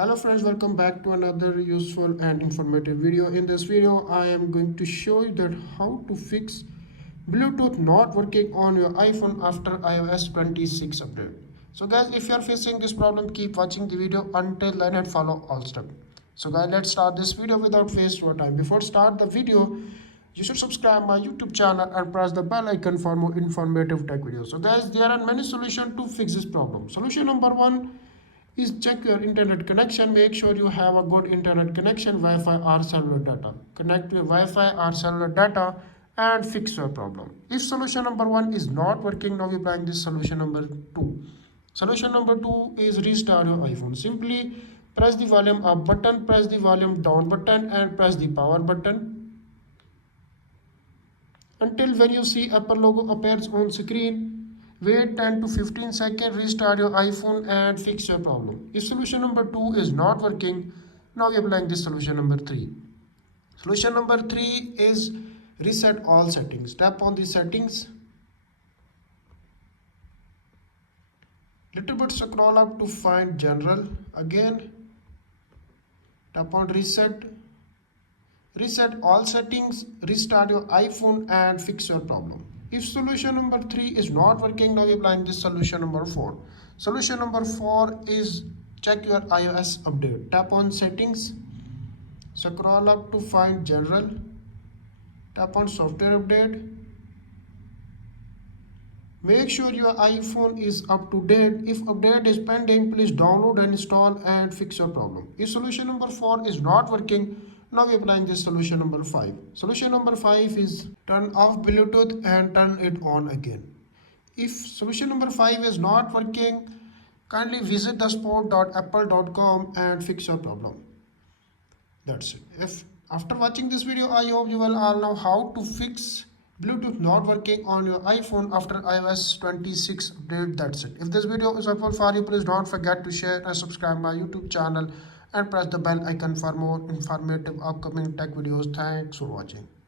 Hello friends, welcome back to another useful and informative video. In this video, I am going to show you that how to fix Bluetooth not working on your iPhone after iOS 26 update. So guys, if you are facing this problem, keep watching the video until then and follow all steps. So guys, let's start this video without waste your time. Before start the video, you should subscribe my YouTube channel and press the bell icon for more informative tech videos. So guys, there are many solutions to fix this problem. Solution number one is check your internet connection. Make sure you have a good internet connection, Wi-Fi or cellular data. Connect your Wi-Fi or cellular data and fix your problem. If solution number one is not working, now we're applying this solution number two. Solution number two is restart your iPhone. Simply press the volume up button, press the volume down button and press the power button until when you see Apple logo appears on screen. Wait 10 to 15 seconds, restart your iPhone and fix your problem. If solution number 2 is not working, now we are applying this solution number 3. Solution number 3 is reset all settings. Tap on the settings. Little bit scroll up to find general. Again, tap on reset. Reset all settings, restart your iPhone and fix your problem. If solution number 3 is not working, now we are applying this solution number 4. Solution number 4 is check your iOS update. Tap on settings, scroll up to find general, tap on software update. Make sure your iPhone is up to date. If update is pending, please download and install and fix your problem. If solution number 4 is not working, now we are applying this solution number 5. Solution number 5 is turn off Bluetooth and turn it on again. If solution number 5 is not working, kindly visit the support.apple.com and fix your problem. That's it. If after watching this video, I hope you will all know how to fix Bluetooth not working on your iPhone after iOS 26 update. That's it. If this video is helpful for you, please don't forget to share and subscribe my YouTube channel and press the bell icon for more informative upcoming tech videos. Thanks for watching.